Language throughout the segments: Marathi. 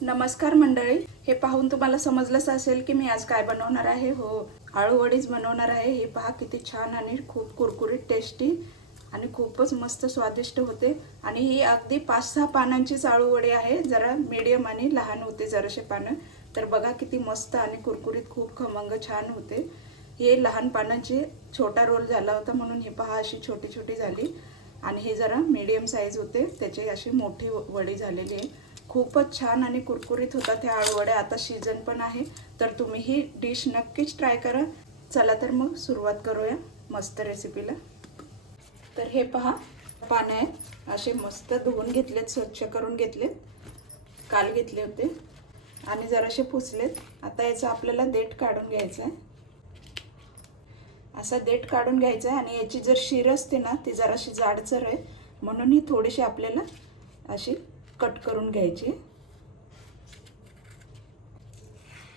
नमस्कार मंडळी, हे पाहून तुम्हाला समजलंच असेल की मी आज काय बनवणार आहे. हो, आळूवडीच बनवणार आहे. हे पहा किती छान आणि खूप कुरकुरीत, टेस्टी आणि खूपच मस्त स्वादिष्ट होते. आणि ही अगदी 5-6 पानांचीच आळूवडी आहे. जरा मीडियम आणि लहान होते जराशे पानं. तर बघा किती मस्त आणि कुरकुरीत, खूप खमंग छान होते. हे लहान पानांची छोटा रोल झाला होता म्हणून हे पहा अशी छोटी छोटी झाली. आणि हे जरा मीडियम साईज होते, त्याचे अशी मोठी वडी झालेली आहे. खूपच छान आणि कुरकुरीत होतात ह्या आळूवड्या. आता सीजन पण आहे, तर तुम्ही ही डिश नक्कीच ट्राय करा. चला तर मग सुरुवात करूया मस्त रेसिपीला. तर हे पहा, पानं आहेत असे मस्त धुवून घेतलेत, स्वच्छ करून घेतलेत. काल घेतले होते आणि जरासे पुसलेत. आता याचा आपल्याला देठ काढून घ्यायचा आहे. असा देठ काढून घ्यायचा आहे आणि याची जर शीर असते ना, ती जराशी जाडसर आहे म्हणून ही थोडीशी आपल्याला अशी कट करून घ्यायची.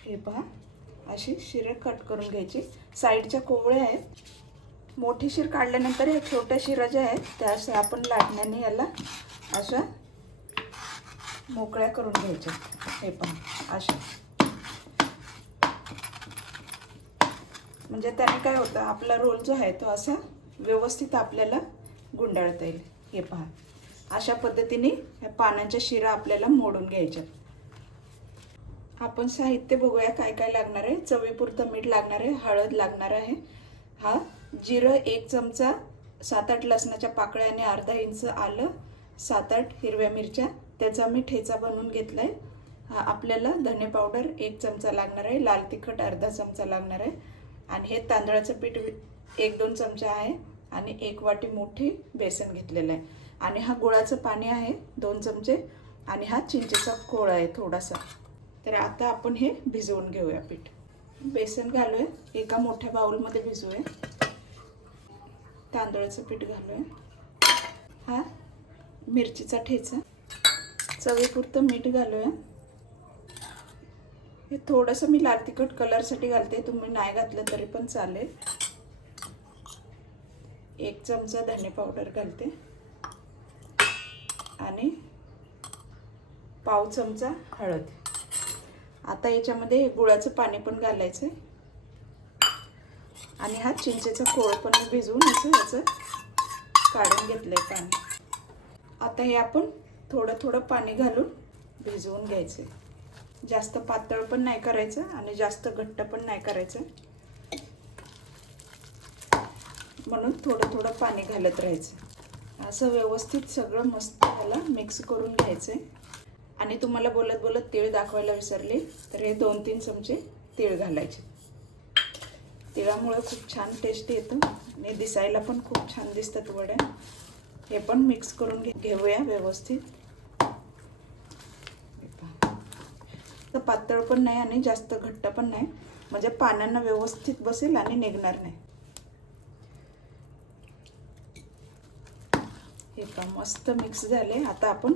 हे पहा, अशी शिरे कट करून घ्यायची. साईडच्या कोवळ्या आहेत. मोठी शीर काढल्यानंतर या छोट्या शिरा ज्या आहेत त्या आपण लाटण्याने याला अशा मोकळ्या करून घ्यायच्या. हे पहा अशा, म्हणजे त्याने काय होतं, आपला रोल जो आहे तो असा व्यवस्थित आपल्याला गुंडाळता येईल. हे पहा, अशा पद्धतीने या पानांच्या शिरा आपल्याला मोडून घ्यायच्या. आपण साहित्य बघूया काय काय लागणार आहे. चवीपुरतं मीठ लागणार आहे, हळद लागणार आहे, हा जिरं 1 चमचा, 7-8 लसणाच्या पाकळ्या आणि अर्धा इंच आलं, 7-8 हिरव्या मिरच्या, त्याचा मी ठेचा बनवून घेतलाय. हा आपल्याला धने पावडर 1 चमचा लागणार आहे, लाल तिखट अर्धा चमचा लागणार आहे आणि हे तांदळाचं पीठ 1-2 चमचा आहे आणि 1 वाटी मोठी बेसन घेतलेलं आहे. आणि हा गुळाचं पाणी आहे 2 चमचे आणि हा चिंचेचा कोळ आहे थोडासा. तर आता आपण हे भिजवून घेऊया पीठ. बेसन घालूया, एका मोठ्या बाउलमध्ये भिजवूया. तांदळाचं पीठ घालूया, हा मिरचीचा ठेचा, चवीपुरतं मीठ घालूया. हे थोडंसं मी लाल तिखट कलरसाठी घालते, तुम्ही नाही घातलं तरी पण चालेल. 1 चमचा धने पावडर घालते आणि पाव चमचा हळद. आता याच्यामध्ये गुळाचं पाणी पण घालायचं आणि हा चिंचेचा कोळ पण भिजवून याचं काढून घेतलंय पाणी. आता हे आपण थोडं थोडं पाणी घालून भिजवून घ्यायचं. जास्त पातळ पण नाही करायचं आणि जास्त घट्ट पण नाही करायचं, म्हणून थोडं थोडं पाणी घालत राहायचं. असं व्यवस्थित सगळं मस्त ह्याला मिक्स करून घ्यायचं. आणि तुम्हाला बोलत बोलत तीळ दाखवायला विसरले, तर हे 2-3 चमचे तीळ घालायचे. तिळामुळे खूप छान टेस्ट येतो आणि दिसायला पण खूप छान दिसतात वड्या. हे पण मिक्स करून घेऊया व्यवस्थित. तर पातळ पण नाही आणि जास्त घट्ट पण नाही, म्हणजे पानांना व्यवस्थित बसेल आणि निघणार नाही. हे पण मस्त मिक्स झाले. आता आपण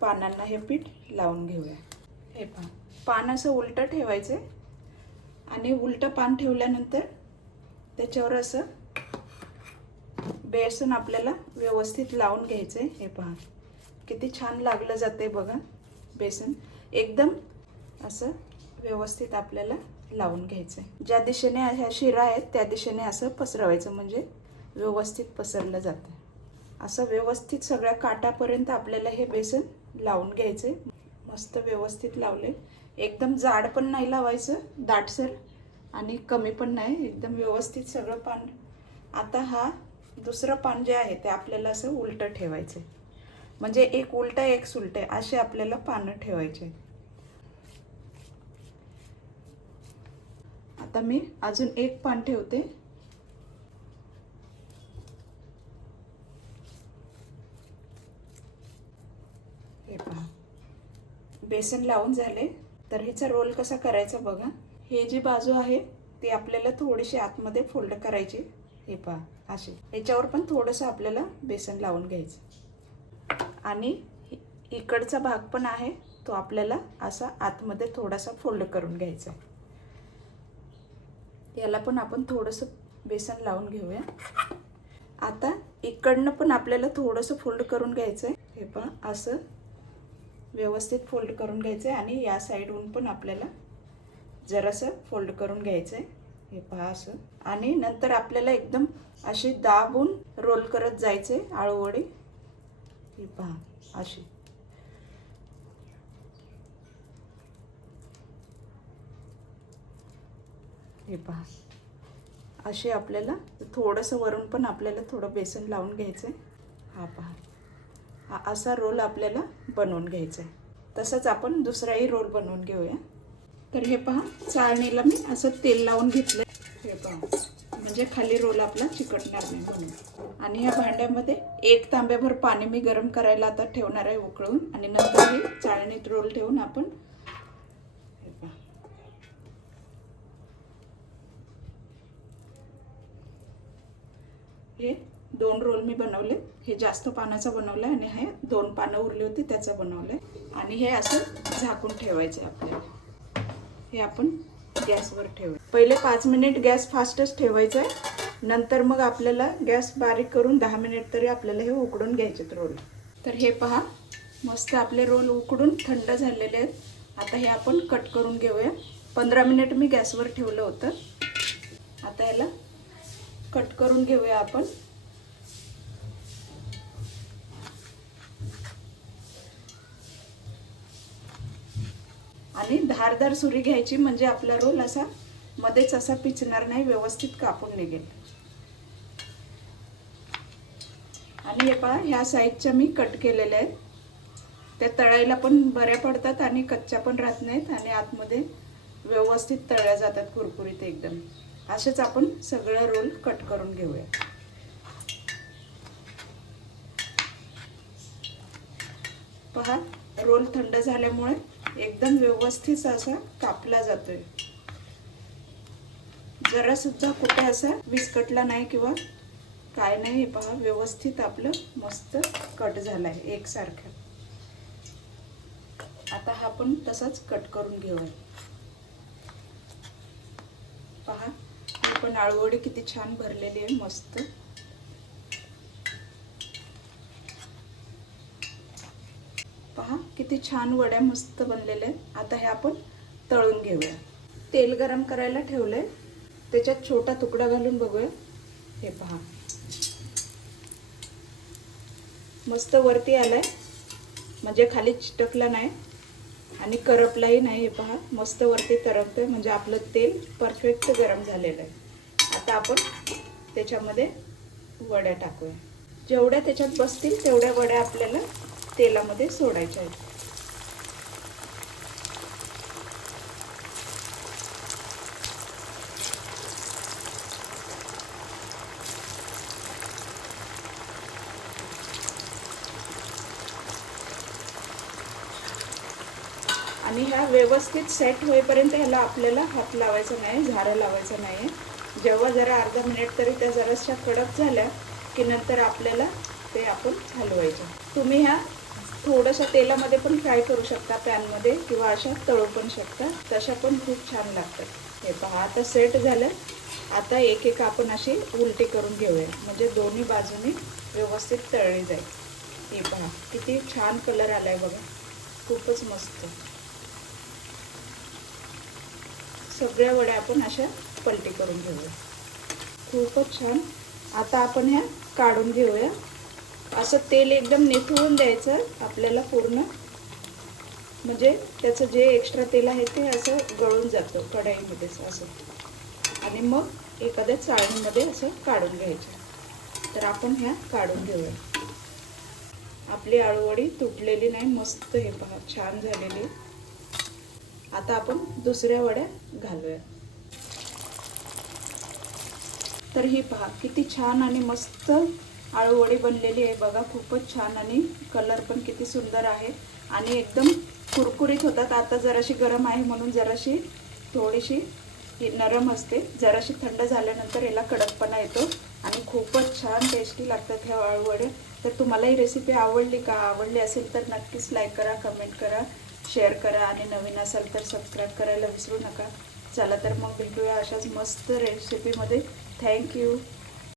पानांना हे पीठ लावून घेऊया. हे पहा, पान असं उलटं ठेवायचं आणि उलटं पान ठेवल्यानंतर त्याच्यावर असं बेसन आपल्याला व्यवस्थित लावून घ्यायचं आहे. हे पहा किती छान लागलं जाते बघा. बेसन एकदम असं व्यवस्थित आपल्याला लावून घ्यायचं आहे. ज्या दिशेने ह्या शिरा आहेत त्या दिशेने असं पसरवायचं, म्हणजे व्यवस्थित पसरलं जातं. असं व्यवस्थित सगळ्या काठापर्यंत आपल्याला हे बेसन लावून घ्यायचे. मस्त व्यवस्थित लावले. एकदम जाड पण नाही लावायचं, दाटसर आणि कमी पण नाही, एकदम व्यवस्थित सगळं पान. आता हा दुसरं पान जे आहे ते आपल्याला असं उलटं ठेवायचं, म्हणजे एक उलटं एक सुलटं असे आपल्याला पानं ठेवायचे. आता मी अजून एक पान ठेवते. हे पहा, बेसन लावून झाले. तर ह्याचा रोल कसा करायचा बघा. हे जी बाजू आहे ती आपल्याला थोडीशी आतमध्ये फोल्ड करायची. हे पहा असे, याच्यावर पण थोडंसं आपल्याला बेसन लावून घ्यायचं आणि इकडचा भाग पण आहे तो आपल्याला असा आतमध्ये थोडासा फोल्ड करून घ्यायचा. याला पण आपण थोडंसं बेसन लावून घेऊया. आता इकडनं पण आपल्याला थोडंसं फोल्ड करून घ्यायचं आहे. हे पहा असं व्यवस्थित फोल्ड करून घ्यायचं आहे आणि या साईडहून पण आपल्याला जरासं फोल्ड करून घ्यायचं आहे. हे पहा असं. आणि नंतर आपल्याला एकदम अशी दाबून रोल करत जायचे आळूवडी. हे पहा अशी. हे पहा अशी आपल्याला थोडंसं वरून पण आपल्याला थोडं बेसन लावून घ्यायचं आहे. हा पहा, हा असा रोल आपल्याला बनवून घ्यायचा आहे. तसंच आपण दुसराही रोल बनवून घेऊया. तर हे पहा चाळणीला मी असं तेल लावून घेतलं. हे पहा म्हणजे खाली रोल आपला चिकटणार नाही म्हणून. आणि ह्या भांड्यामध्ये 1 तांब्याभर पाणी मी गरम करायला आता ठेवणार आहे उकळून. आणि नंतर हे चाळणीत रोल ठेवून आपण हे पहा हे 2 रोल मी बनवले. हे जास्त पानाचं बनवलं आणि हे 2 पानं उरली होती त्याचं बनवलं. आणि हे असं झाकून ठेवायचं आपल्याला. हे आपण गॅसवर ठेवू. पहिले 5 मिनिट गॅस फास्टच ठेवायचा आहे. नंतर मग आपल्याला गॅस बारीक करून 10 मिनिट तरी आपल्याला हे उकडून घ्यायचे रोल. तर हे पहा मस्त आपले रोल उकडून थंड झालेले आहेत. आता हे आपण कट करून घेऊया. 15 मिनिट मी गॅसवर ठेवलं होतं. आता याला कट करून घेऊया आपण. आणि धारदार सुरी घ्यायची म्हणजे आपला रोल असा मध्येच असा पिचणार नाही, व्यवस्थित कापून निघेल. आणि हे पहा ह्या साईजच्या मी कट केलेल्या आहेत. त्या तळायला पण बऱ्या पडतात आणि कच्च्या पण राहत नाहीत आणि आतमध्ये व्यवस्थित तळल्या जातात कुरकुरीत एकदम. असेच आपण सगळं रोल कट करून घेऊया. पहा रोल थंड झाल्यामुळे एकदम व्यवस्थित असा कापला जातोय. जरा सुद्धा कुठे असा विस्कटला नाही किंवा काय नाही. हे पहा व्यवस्थित आपलं मस्त कट झालाय एकसारखं. आता हा पण तसाच कट करून घेऊया. पहा ही पण आळूवडी किती छान भरलेली आहे मस्त. पहा किती छान वड्या मस्त बनलेल्या आहेत. आता हे आपण तळून घेऊया. तेल गरम करायला ठेवलंय. त्याच्यात छोटा तुकडा घालून बघूया. हे पहा मस्त वरती आलाय म्हणजे खाली चिटकला नाही आणि करपलाही नाही. हे पहा मस्त वरती तरंगतंय म्हणजे आपलं तेल परफेक्ट गरम झालेलं आहे. आता आपण त्याच्यामध्ये वड्या टाकूया. जेवढ्या त्याच्यात बसतील तेवढ्या वड्या आपल्याला तेलामध्ये सोडायच्या आहेत. आणि ह्या व्यवस्थित सेट होईपर्यंत ह्याला आपल्याला हात लावायचा नाही, झारा लावायचा नाही. जेव्हा जरा अर्धा मिनिट तरी त्या जराशा कडक झाल्या की नंतर आपल्याला ते आपण हलवायचं. तुम्ही ह्या थोडंसं तेलामध्ये पण फ्राय करू शकता पॅनमध्ये किंवा अशा तळू पण शकता. तशा पण खूप छान लागतात. हे पहा आता सेट झालं. आता एक एक आपण अशी उलटी करून घेऊया म्हणजे दोन्ही बाजूनी व्यवस्थित तळली जाईल. हे पहा किती छान कलर आलाय बघा, खूपच मस्त. सगळ्या वड्या आपण अशा पलटी करून घेऊया. खूपच छान. आता आपण ह्या काढून घेऊया. असं तेल एकदम निथळून द्यायचं आपल्याला पूर्ण, म्हणजे त्याचं जे एक्स्ट्रा तेल आहे ते असं गळून जातं कढईमध्ये असं. आणि मग एखाद्या चाळणीमध्ये असं काढून घ्यायचं. तर आपण ह्या काढून घेऊया. आपली आळूवडी तुटलेली नाही, मस्त हे पहा छान झालेली. आता आपण दुसऱ्या वड्या घालूया. तर ही पहा किती छान आणि मस्त आळूवडी बनलेली आहे बघा. खूपच छान आणि कलर पण किती सुंदर आहे आणि एकदम कुरकुरीत होतात. आता जराशी गरम आहे म्हणून जराशी थोडीशी नरम असते. जराशी थंड झाल्यानंतर याला कडकपणा येतो आणि खूपच छान टेस्टी लागतात ह्या आळूवड्या. तर तुम्हाला ही रेसिपी आवडली का? आवडली असेल तर नक्कीच लाईक करा, कमेंट करा, शेअर करा आणि नवीन असाल तर सबस्क्राईब करायला विसरू नका. चला तर मग भेटूया अशाच मस्त रेसिपीमध्ये. थँक्यू.